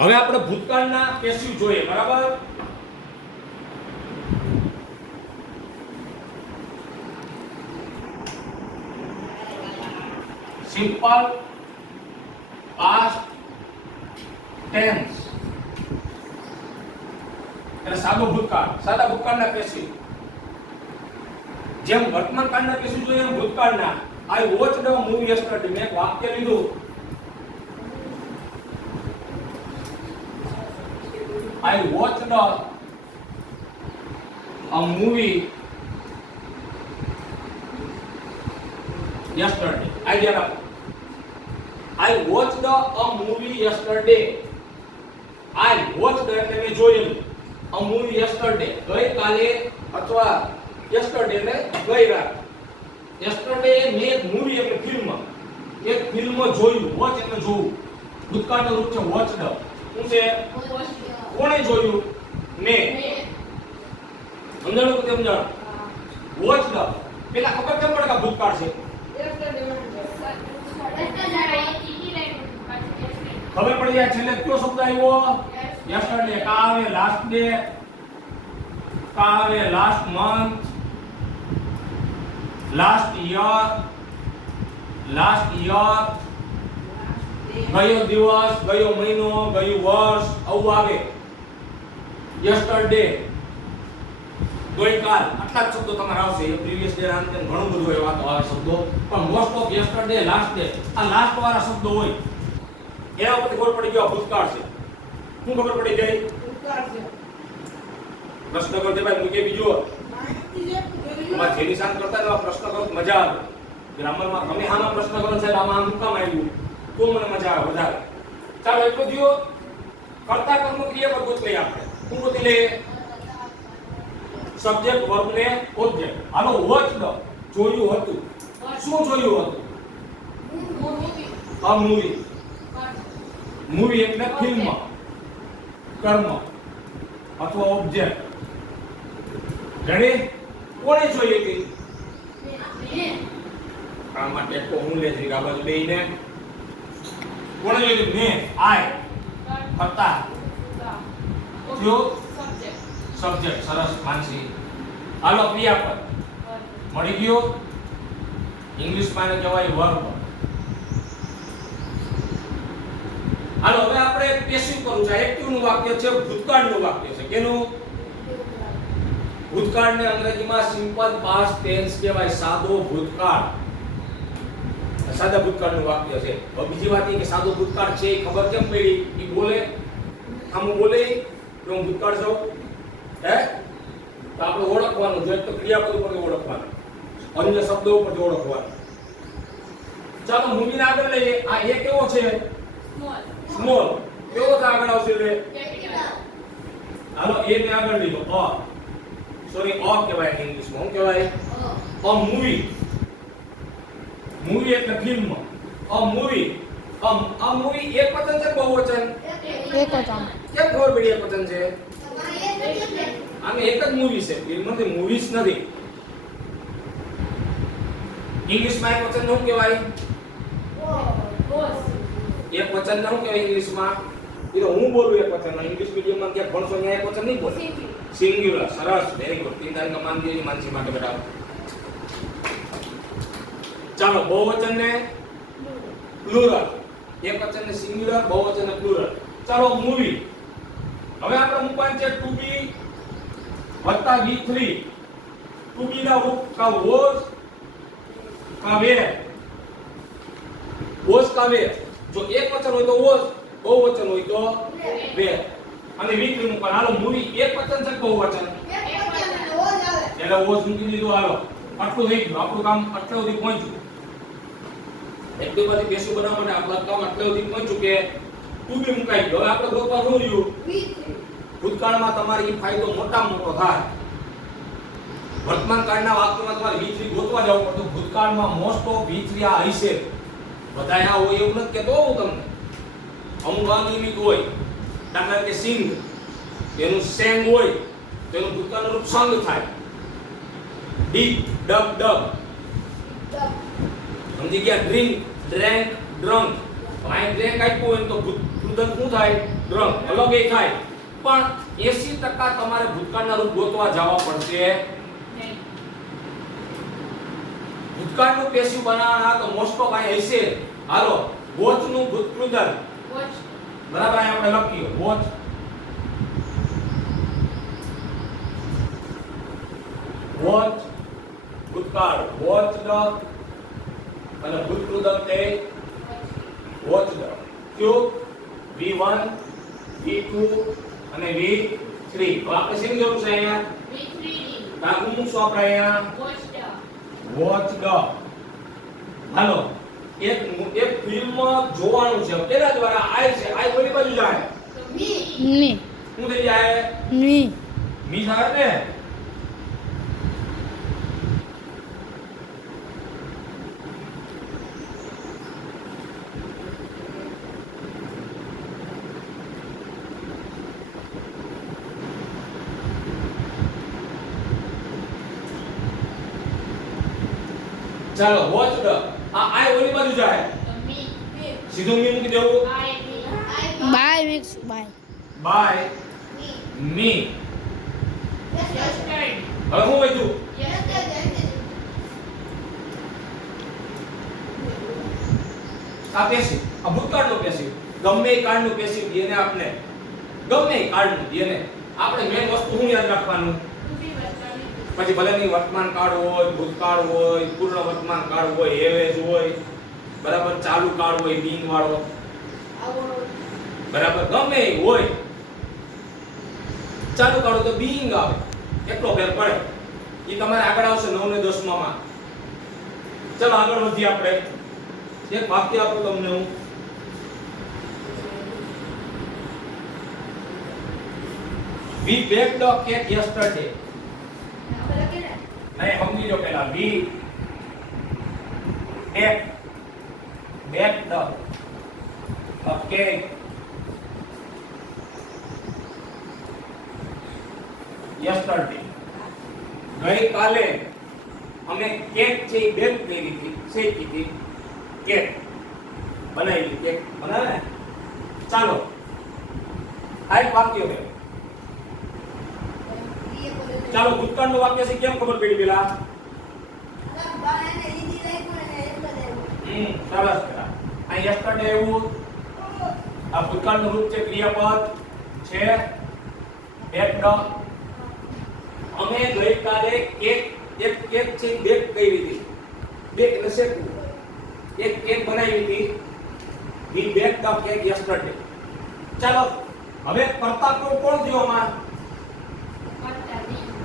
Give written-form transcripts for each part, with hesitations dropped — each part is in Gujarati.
હવે આપણે ભૂતકાળના પેસિવ જોઈએ, બરાબર? સિમ્પલ પાસ્ટ ટેન્સ એટલે સાદો ભૂતકાળ, સાદા ભૂતકાળના પેસિવ. જેમ વર્તમાન કાળના પેસિવ જોઈએ એમ ભૂતકાળના. આઈ વોચડ અ મૂવી યસ્ટરડે. મેં એક વાક્ય લીધું, I watched a movie yesterday. Idea રાખો. I watched a movie yesterday. I watched એટલે મેં જોયેલું. A movie yesterday. ગઈકાલે અથવા yesterday એટલે ગઈ રાત. yesterday મેં એક મૂવી એટલે ફિલ્મ. એક ફિલ્મ જોયું. વોચ એટલે જોવું. ભૂતકાળનું રૂપ છે watched. શું છે? કોણે જોયું? મેં. સમજાણું કે સમજાણું? વોચડ પેલા ખબર કેમ પડે કે ભૂતકાળ છે? ખબર પડી જાય છેલ્લે કયો શબ્દ આવ્યો? યસ્ટરડે. કા આવે લાસ્ટ ડે, કા આવે લાસ્ટ મંથ, લાસ્ટ યર, ગયો દિવસ, ગયો મહિનો, ગયું વર્ષ, આવું આવે. યસ્ટરડે ગઈકાલ. આટલા જ શબ્દો તમારે આવશે. એ પ્રીવિયસ ડે ના અંતે ઘણું બધું હોય વાતો આવે શબ્દો, પણ most of yesterday, last day આ લાસ્ટ વાળા શબ્દો હોય. એના ઉપરથી ખબર પડી ગયો ભૂતકાળ છે. શું ખબર પડી ગઈ? ભૂતકાળ છે. પ્રશ્ન કરતે ભાઈ મુકે બીજો તમારે જે નિશાન કરતા એવા પ્રશ્ન કરો મજા આવે. ગ્રામરમાં તમે આમાં પ્રશ્ન કરો સાહેબ આમાં આમ કામ આવ્યું તો મને મજા આવે વધારે. ચાલો એટલું થયો. કર્તા કર્મ ક્રિયાપદ ગોત લઈએ આપણે. શું ગોતી લઈએ? સબ્જેક્ટ, વર્બ ને ઓબ્જેક્ટ. હાલો વોચડ જોયું હતું. શું જોયું હતું? આ મૂવી. મૂવી એટલે ફિલ્મ, કર્મ અથવા ઓબ્જેક્ટ. રેડી? કોણે જોઈ હતી? આમાં ટેકો હું લે છે આ બાજુ બેઈને. કોણે જોઈ હતી? મેં. આઈ. કર્તા. જો સબ્જેક્ટ. સરસ માનસી. હાલો ક્રિયાપદ મળી ગયો. ઇંગ્લિશમાં એને કહેવાય વર્બ. હાલો હવે આપણે પેસિવ કરવું છે. એક્ટિવ નું વાક્ય છે, ભૂતકાળનું વાક્ય છે. કેનું? ભૂતકાળને અંગ્રેજીમાં સિમ્પલ પાસ્ટ ટેન્સ કહેવાય. સાદો ભૂતકાળ. સાદા ભૂતકાળનું વાક્ય છે. હવે બીજી વાત એ કે સાદો ભૂતકાળ છે એ ખબર કેમ પડી? એ બોલે, આમ બોલે તો હું ભૂતકાળ છું. હે? તો આપણે ઓળખવાનું છે. તો ક્રિયાપદ ઉપરથી ઓળખવાનું, અન્ય શબ્દો ઉપરથી ઓળખવાનું. ચાલો મૂવીને આગળ લઈએ. આ એ કેવો છે? સ્મોલ. કેવો છે આગળ આવશે એટલે? હાલો એ ને આગળ લીધો. સોરી કહેવાય ઇંગ્લિશમાં. શું કહેવાય? અ મૂવી. મૂવી એટલે ફિલ્મ. અ મૂવી. આ મૂવી એક વચન છે બહુવચન? એક વચન. કેમ ખબર પડી એક વચન છે? આમે એક જ મૂવી છે. ફિલ્મ નથી, મૂવીઝ નથી. ઇંગ્લિશમાં એક વચન શું કહેવાય? એક વચન શું કહેવાય ઇંગ્લિશમાં? એ તો હું બોલું એક વચન. ઇંગ્લિશ મીડિયમમાં ક્યાં ભણશો ત્યાં એક વચન નહીં બોલે. સિંગ્યુલર. સરસ, વેરી ગુડ. 3 તારીખ માન દીધી માનસી માટે બેટા. ચાલો બહુવચન ને પ્લુરલ. એક વચન ને સિંગ્યુલર, બહુવચન ને પ્લુરલ. ચાલો મૂવી. હવે આપણે મૂકવાનું છે ટુ બી વત્તા V3. ટુ બી ના રૂપ કા વોઝ કા વેર. વોઝ કા વેર. જો એક વચન હોય તો વોઝ, બહુવચન હોય તો વેર. અને V3 મૂકવાનું. હાલો મૂવી એક વચન છે બહુવચન? એટલે વોઝ મૂકી દીધું. હાલો આટલું થઈ ગયું. આપણું કામ આટલે સુધી પહોંચ્યું. એટલી બધી પેશી બનાવવા માટે આપણું કામ આટલે સુધી પહોંચ્યું કે ટુ બી મુકાઈ ગયો. હવે આપણે ગોતવા શું રહ્યું? ભૂતકાળમાં તમારે એ ફાયદો મોટામાં મોટો થાય. વર્તમાન કાળના વાક્યમાં તમારે V3 ગોતવા જવું પડતું. ભૂતકાળમાં મોસ્ટ ઓફ V3 આ હશે. બધાય આ હોય એવું નથી કહેતો હું તમને. અમુક અનિયમિત હોય. દાખલા કે સિંગ, એનું સેંગ હોય તો એનું ભૂતકાળનું રૂપ સંગ થાય. ડીપ, ડબ, ડબ. સમજી ગયા? Drink, drank, drunk. તો આ બ્રેક આપ્યું હોય તો ભૂતકૃદંત શું થાય દ્રંગ અલગ એ થાય પણ 80% તમારે ભૂતકાળના રૂપ ગોતવા જવા પડશે નહીં. ભૂતકાળનું પેશિવ બનાવવાના તો મોસ્ટ ઓફ આ હશે હાલો વોચ નું ભૂતકૃદંત વોચ. બરાબર અહીં આપણે લખીએ વોચ વોચ ભૂતકાળ વોચડ અને ભૂતકૃદંત એ વોચડ ક્યુ V1 V2 અને V3 તો આપણે શેની જરૂર છે અહીંયા V3D. કાકુ મૂકશું આપણે અહીંયા વોચડ. વોચડ હાલો એક ફિલ્મ જોવાનું છે કેના દ્વારા આય છે આય કોની બાજુ જાય તો મી. મી શું થઈ જાય મી મી થાય ને ચાલો વોચડ આ આય ઓલી બાજુ જાય તો મી. સીધું મી મૂકી દેવું I me. By mix by by me yesterday. હવે હું વધ્યું યસ્ટરડે. આ પેસિવ આ ભૂતકાળનો પેસિવ ગમે એ કાળનું પેસિવ એને આપણે ગમે એ કાળનું એને આપણે મેન વસ્તુ શું યાદ રાખવાનું ટુ બી વર્તમાન. પછી ભલે ની વર્તમાન કાળ હોય ભૂતકાળ હોય પૂર્ણ વર્તમાન કાળ હોય એવેજ હોય બરાબર ચાલુ કાળ હોય બીંગ વાળો બરાબર ગમે એ હોય ચાલુ કાળ હોય તો બીંગ આવે એટલો ફેર પડે એ તમારે આગળ આવશે 9 ને 10 માં ચલો આગળ વધીએ આપણે એક વાક્ય આપું તમને હું We baked the cake yesterday. નહીં સમજી લો પહેલા we baked the cake yesterday. ગઈકાલે અમે કેક છે એ બેક કરી હતી શેકી હતી કેક બનાવી કેક બનાવે ને ચાલો આ એક વાક્ય છે ચાલો ભૂતકાળનું વાક્ય છે કેમ ખબર પડી પેલા સરસ પેલા આ યસ્ટરડે એવું આ ભૂતકાળનું રૂપ છે ક્રિયાપદ છે બેક્ડ અમે ગઈકાલે કેક એક કેક છે બેક કરી હતી બેક એટલે શેકવું એક કેક બનાવી હતી વી બેક ધ કેક યસ્ટરડે ચાલો હવે કરતા કોણ થયો આમાં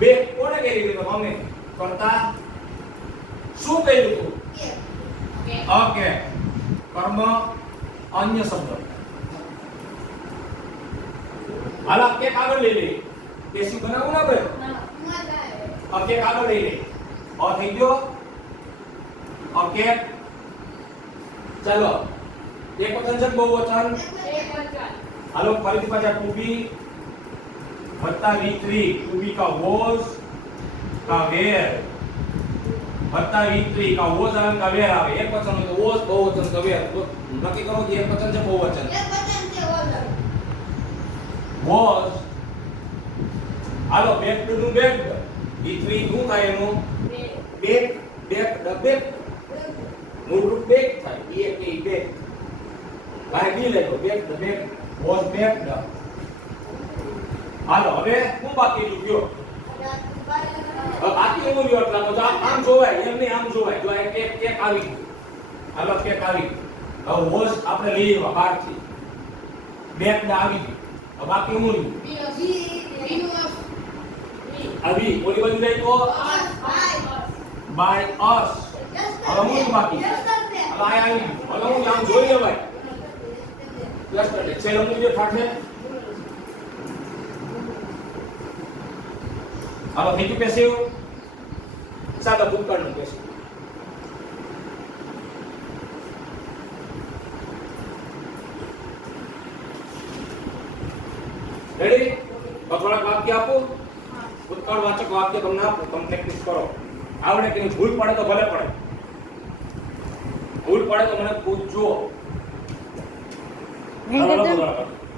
બે કોણે કરી દીધો અમે કરતા શું કર્યું તું ઓકે કર્મ અન્ય શબ્દ હાલ આ કેક આગળ લઈ લઈએ પેશી બનાવું ના ભાઈ આ કેક આગળ લઈ લઈએ થઈ ગયો ઓકે ચાલો એક વચન છે બહુવચન હાલો ફરીથી પાછા ટુ બી वत्ता V3 टू बी का वॉज का वेर वत्ता V3 का वॉज और का वेर आवे एक वचन हो तो वॉज बहुवचन का वेर तो नक्की करो कि एक वचन છે बहुवचन वॉज હાલો બેક ટુ નું બેક V3 શું થાય એનું બેક બેક ધ બેક મૂળરૂપ બેક થાય એ કે બેક બાય બી લેજો back the back was back the હાલો હવે હું બાકી ગયો હવે બાકી હું ગયો એટલે તો આમ જોવાય એમ નહીં આમ જોવાય જો આ કેક કેક આવી હાલો કેક આવી હવે વોઝ આપણે લઈ લેવા બહારથી બેક ના આવી હવે બાકી હું આવી ઓલી બાજુ જાય તો બાય અસ હવે હું બાકી હવે આ આવી હવે હું આમ જોઈ લેવાય યસ્ટરડે છેલ્લે હું જે ઠાઠે હાલો થઈ ગયું પેસિવ સાદા ભૂતકાળનું પેસિવ રેડી થોડાક વાક્ય આપો ભૂતકાળ વાચક વાક્ય તમને આપો તમે પ્રેક્ટિસ કરો આવડે કે નહીં ભૂલ પડે તો ભલે પડે ભૂલ પડે તો મને પૂછજો નહીં હાલો, કરતા લખો, લખો.